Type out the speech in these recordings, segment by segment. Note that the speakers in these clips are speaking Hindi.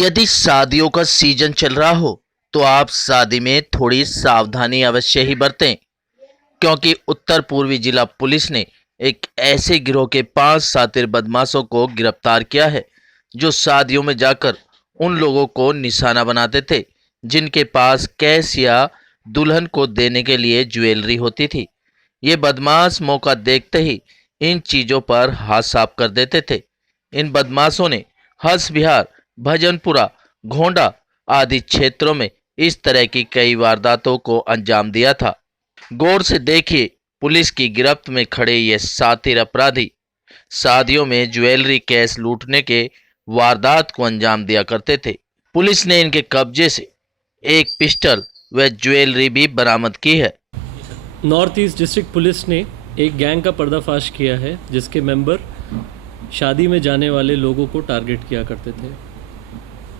यदि शादियों का सीजन चल रहा हो तो आप शादी में थोड़ी सावधानी अवश्य ही बरतें, क्योंकि उत्तर पूर्वी जिला पुलिस ने एक ऐसे गिरोह के 5 शातिर बदमाशों को गिरफ्तार किया है जो शादियों में जाकर उन लोगों को निशाना बनाते थे जिनके पास कैश या दुल्हन को देने के लिए ज्वेलरी होती थी। ये बदमाश मौका देखते ही इन चीजों पर हाथ साफ कर देते थे। इन बदमाशों ने हंस विहार, भजनपुरा, घोंडा आदि क्षेत्रों में इस तरह की कई वारदातों को अंजाम दिया था। गौर से देखिए, पुलिस की गिरफ्त में खड़े ये शातिर अपराधी शादियों में ज्वेलरी कैश लूटने के वारदात को अंजाम दिया करते थे। पुलिस ने इनके कब्जे से एक पिस्टल व ज्वेलरी भी बरामद की है। नॉर्थ ईस्ट डिस्ट्रिक्ट पुलिस ने एक गैंग का पर्दाफाश किया है जिसके मेंबर शादी में जाने वाले लोगों को टारगेट किया करते थे।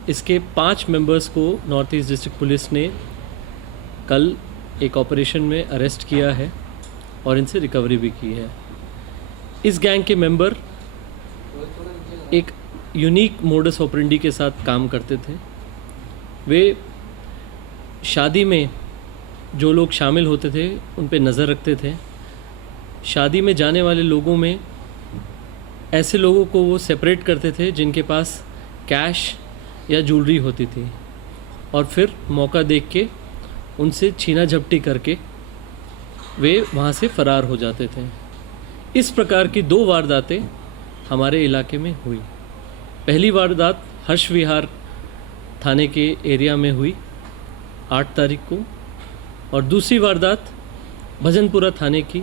इसके 5 मेंबर्स को नॉर्थ ईस्ट डिस्ट्रिक्ट पुलिस ने कल एक ऑपरेशन में अरेस्ट किया है और इनसे रिकवरी भी की है। इस गैंग के मेंबर एक यूनिक मोडस ऑपरेंडी के साथ काम करते थे। वे शादी में जो लोग शामिल होते थे उन पे नज़र रखते थे। शादी में जाने वाले लोगों में ऐसे लोगों को वो सेपरेट करते थे जिनके पास कैश या ज्वेलरी होती थी और फिर मौका देख के उनसे छीना झपटी करके वे वहाँ से फ़रार हो जाते थे। इस प्रकार की 2 वारदातें हमारे इलाके में हुई। पहली वारदात हर्ष विहार थाने के एरिया में हुई 8 तारीख को और दूसरी वारदात भजनपुरा थाने की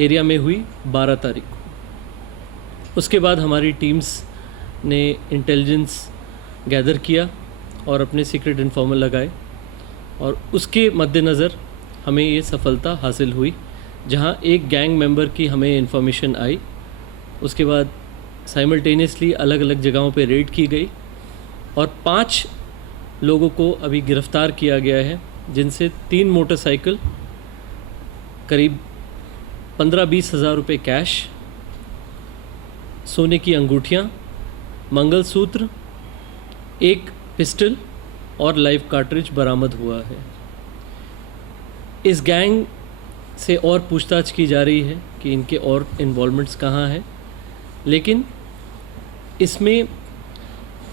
एरिया में हुई 12 तारीख को। उसके बाद हमारी टीम्स ने इंटेलिजेंस गैदर किया और अपने सीक्रेट इन्फॉर्मर लगाए और उसके मद्देनज़र हमें ये सफलता हासिल हुई, जहां एक गैंग मेंबर की हमें इन्फॉर्मेशन आई। उसके बाद साइमल्टेनियसली अलग अलग जगहों पे रेड की गई और 5 लोगों को अभी गिरफ़्तार किया गया है, जिनसे 3 मोटरसाइकिल, करीब 15-20 हज़ार रुपये कैश, सोने की अंगूठियाँ, मंगलसूत्र, एक पिस्टल और लाइव कार्ट्रिज बरामद हुआ है। इस गैंग से और पूछताछ की जा रही है कि इनके और इन्वॉल्वमेंट्स कहाँ हैं, लेकिन इसमें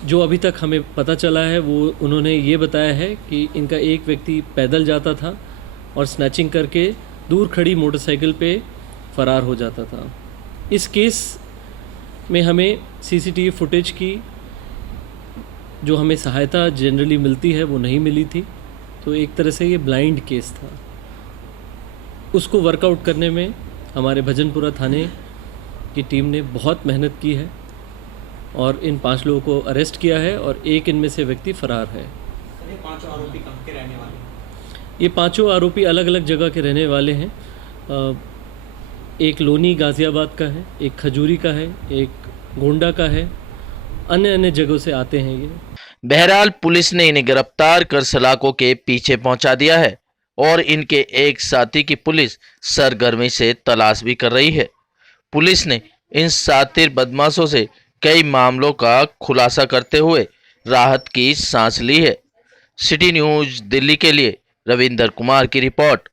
जो अभी तक हमें पता चला है वो उन्होंने ये बताया है कि इनका एक व्यक्ति पैदल जाता था और स्नैचिंग करके दूर खड़ी मोटरसाइकिल पे फ़रार हो जाता था। इस केस में हमें सीसीटीवी फुटेज की जो हमें सहायता जनरली मिलती है वो नहीं मिली थी, तो एक तरह से ये ब्लाइंड केस था। उसको वर्कआउट करने में हमारे भजनपुरा थाने की टीम ने बहुत मेहनत की है और इन 5 लोगों को अरेस्ट किया है और एक इनमें से व्यक्ति फ़रार है। ये 5 आरोपी कहाँ के रहने वाले हैं? ये 5 आरोपी अलग अलग जगह के रहने वाले हैं। एक लोनी गाज़ियाबाद का है, एक खजूरी का है, एक गोंडा का है, अन्य जगहों से आते हैं ये। बहरहाल पुलिस ने इन्हें गिरफ्तार कर सलाखों के पीछे पहुंचा दिया है और इनके एक साथी की पुलिस सरगर्मी से तलाश भी कर रही है। पुलिस ने इन शातिर बदमाशों से कई मामलों का खुलासा करते हुए राहत की सांस ली है। सिटी न्यूज़ दिल्ली के लिए रविंदर कुमार की रिपोर्ट।